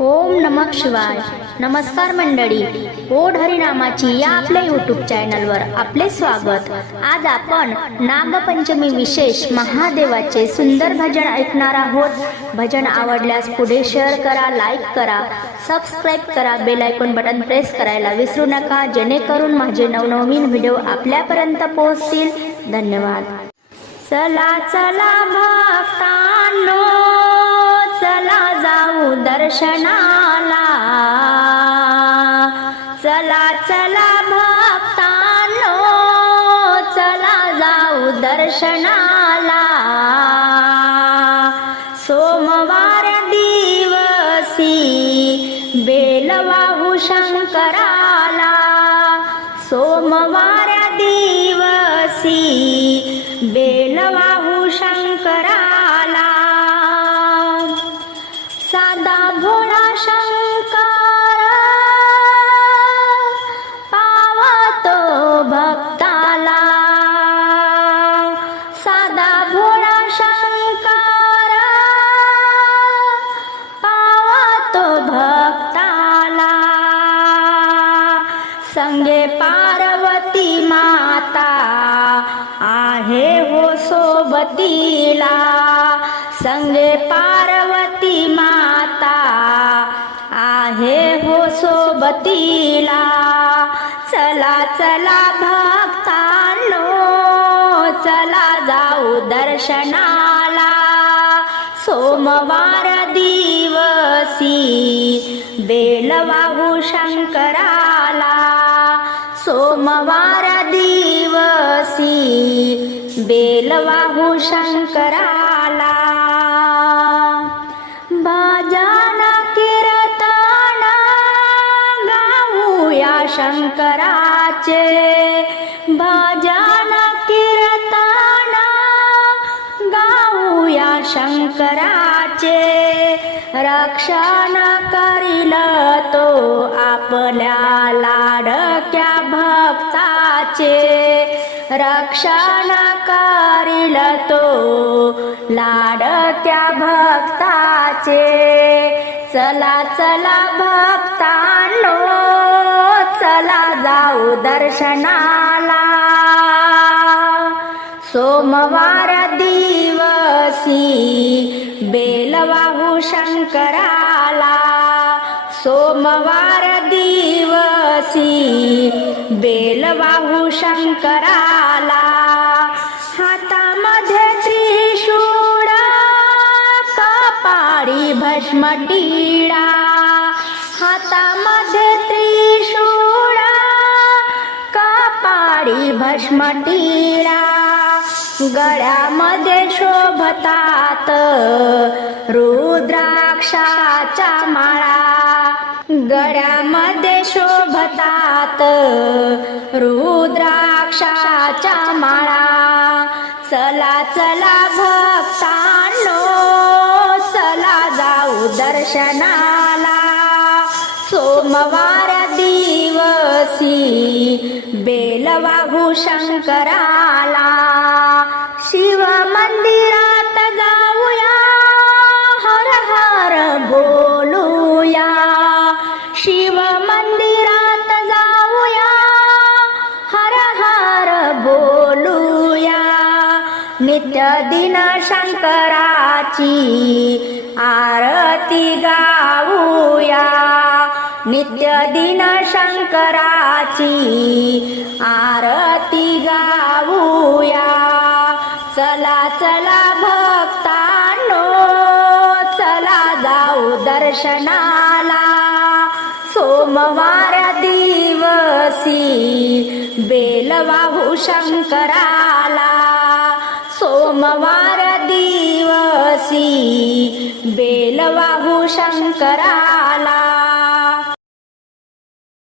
ओम नमः शिवाय. नमस्कार मंडळी. ओढ हरिनामाची या आपल्या यूट्यूब चॅनलवर आपले स्वागत. आज आपण नागपंचमी विशेष महादेवाचे सुंदर भजन ऐकणार आहोत. भजन आवडल्यास पुढे शेअर करा लाईक करा सबस्क्राईब करा बेल आयकॉन बटन प्रेस करायला विसरू नका. जेणेकरून माझे नवनवीन व्हिडिओ आपल्यापर्यंत पोहोचतील. धन्यवाद. चला चला दर्शनाला. चला चला भक्तानो चला जाऊ दर्शनाला. सोमवार दिवसी बेलवाहू शंकरा घोडा भोळा पावा तो भक्ताला. साधा भोळा पावा तो भक्ताला. संगे पार्वती माता आहे हो सोबतीला. संगे पार्वती तिला चला चला भक्तांनो चला जाऊ दर्शनाला. सोमवार दिवसी बेलवाहू हो शंकराला. सोमवार दिवसी बेलवाहू हो शंकराला. शंकराचे रक्षण करील तो आपल्या लाडक्या भक्ताचे रक्षण करील तो लाडक्या भक्ताचे. चला चला भक्तांनो चला जाऊ दर्शनाला. सोमवार दिवसी बेलवाहू हो शंकराला सोमवार दिवसी बेलवाहू हो शंकराला. हातामध्ये त्रिशूळ कपाळी भस्मटिळा हातामध्ये त्रिशूळ कपाळी भस्मटिळा गळ्यामध्ये शोभतात रुद्राक्षाच्या माळा गळ्यामध्ये शोभतात रुद्राक्षाच्या माळा. चला चला भक्तांनो चला जाऊ दर्शनाला. सोमवार दिवसी बेलवाहू शंकराला. शिव नित्य दिन शंकराची आरती गाऊया. नित्य दिन शंकराची आरती गाऊया. चला चला भक्तानो चला जाऊ दर्शनाला. सोमवार दिवसी बेलवाहू शंकरा सोमवार दिवसी बेलवाहू शंकराला